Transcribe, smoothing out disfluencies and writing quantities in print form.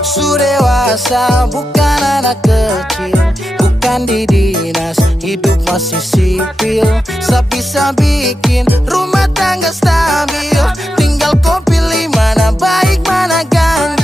Su dewasa bukan anak kecil, bukan di dinas, hidup masih sipil. Bisa bikin rumah tangga stabil, tinggal kau pilih mana baik mana ganggu.